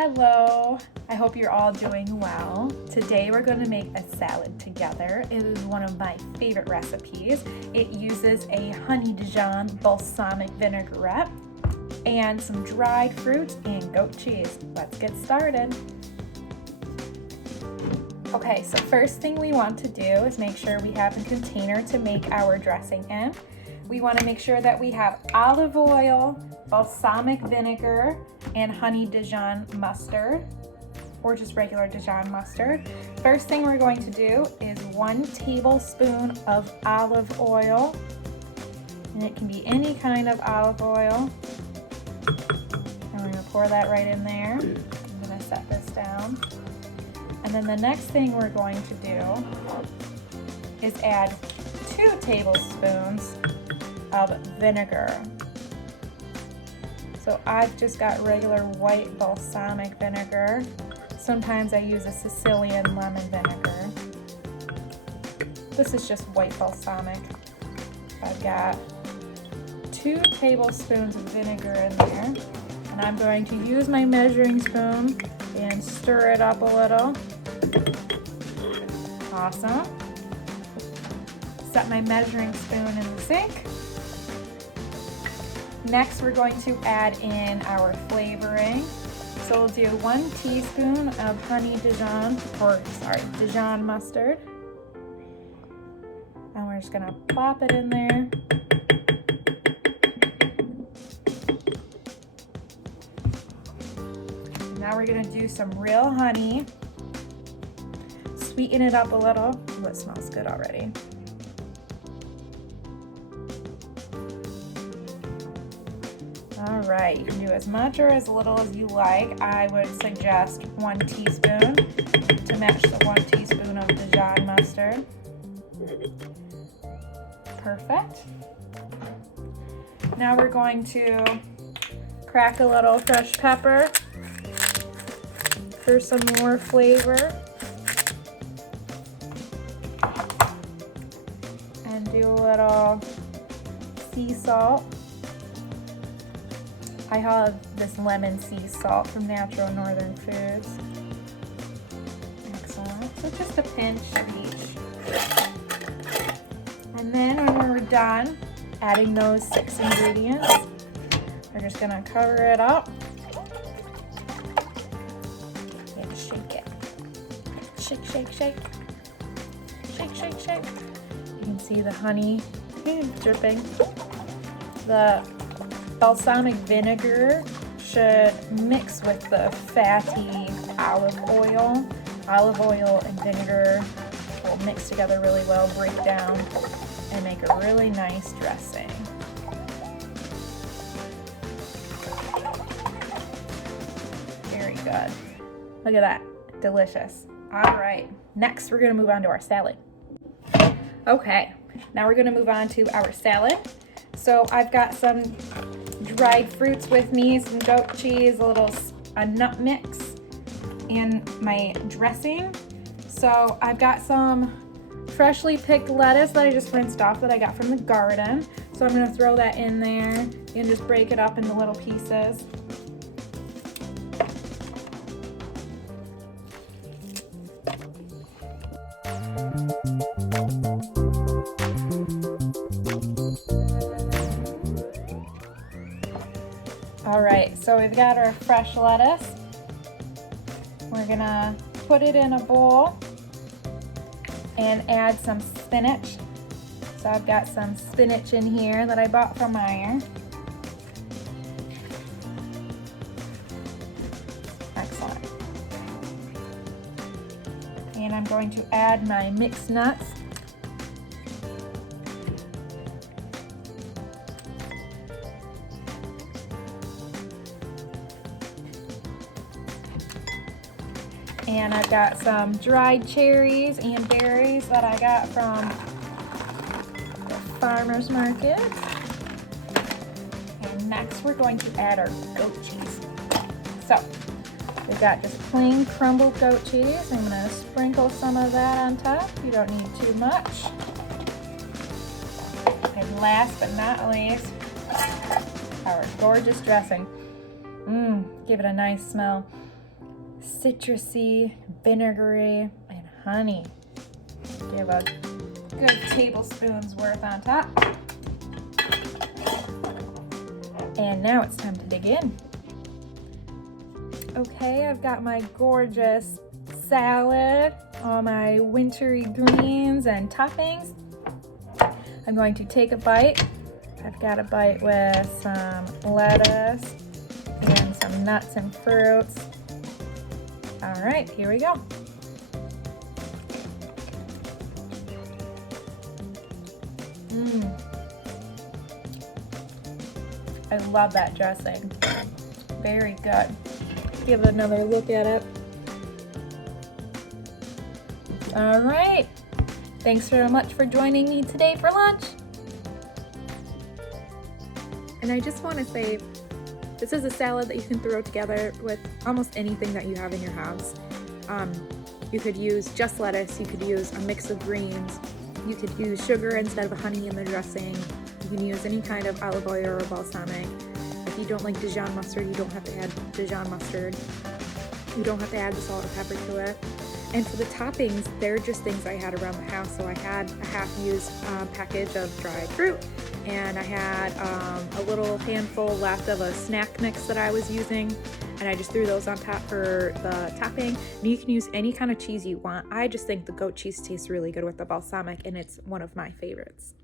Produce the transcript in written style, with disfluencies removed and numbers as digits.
Hello, I hope you're all doing well. Today we're going to make a salad together. It is one of my favorite recipes. It uses a honey Dijon balsamic vinaigrette and some dried fruits and goat cheese. Let's get started. Okay, so first thing we want to do is make sure we have a container to make our dressing in. We want to make sure that we have olive oil, balsamic vinegar, and honey Dijon mustard, or just regular Dijon mustard. First thing we're going to do is 1 tablespoon of olive oil, and it can be any kind of olive oil. And we're going to pour that right in there. I'm going to set this down. And then the next thing we're going to do is add 2 tablespoons of vinegar. So I've just got regular white balsamic vinegar. Sometimes I use a Sicilian lemon vinegar. This is just white balsamic. I've got 2 tablespoons of vinegar in there. And I'm going to use my measuring spoon and stir it up a little. Awesome. Set my measuring spoon in the sink. Next, we're going to add in our flavoring. So we'll do 1 teaspoon of honey Dijon mustard. And we're just gonna plop it in there. Now we're gonna do some real honey. Sweeten it up a little. Oh, it smells good already. All right, you can do as much or as little as you like. I would suggest 1 teaspoon to match the 1 teaspoon of Dijon mustard. Perfect. Now we're going to crack a little fresh pepper for some more flavor. And do a little sea salt. I have this lemon sea salt from Natural Northern Foods. Excellent. So just a pinch of each. And then when we're done adding those 6 ingredients, we're just gonna cover it up and shake it. Shake, shake, shake. Shake, shake, shake. You can see the honey dripping. The balsamic vinegar should mix with the fatty olive oil. Olive oil and vinegar will mix together really well, break down, and make a really nice dressing. Very good. Look at that. Delicious. All right. Next, we're going to move on to our salad. Okay. Now we're going to move on to our salad. So I've got some dried fruits with me, some goat cheese, a nut mix, and my dressing. So I've got some freshly picked lettuce that I just rinsed off that I got from the garden. So I'm gonna throw that in there and just break it up into little pieces. All right, so we've got our fresh lettuce. We're gonna put it in a bowl and add some spinach. So I've got some spinach in here that I bought from Meijer. Excellent. And I'm going to add my mixed nuts. And I've got some dried cherries and berries that I got from the farmer's market. And next we're going to add our goat cheese. So we've got just plain crumbled goat cheese. I'm going to sprinkle some of that on top. You don't need too much. And last but not least, our gorgeous dressing. Give it a nice smell. citrusy, vinegary, and honey. Give a good tablespoon's worth on top. And now it's time to dig in. Okay, I've got my gorgeous salad, all my wintry greens and toppings. I'm going to take a bite. I've got a bite with some lettuce and some nuts and fruits. All right, here we go. I love that dressing. Very good. Give another look at it. All right. Thanks very much for joining me today for lunch. And I just want to say, this is a salad that you can throw together with almost anything that you have in your house. You could use just lettuce, you could use a mix of greens, you could use sugar instead of honey in the dressing, you can use any kind of olive oil or balsamic. If you don't like Dijon mustard, you don't have to add Dijon mustard. You don't have to add the salt or pepper to it. And for the toppings, they're just things I had around the house. So I had a half-used package of dried fruit, and I had a little handful left of a snack mix that I was using, and I just threw those on top for the topping. And you can use any kind of cheese you want. I just think the goat cheese tastes really good with the balsamic, and it's one of my favorites.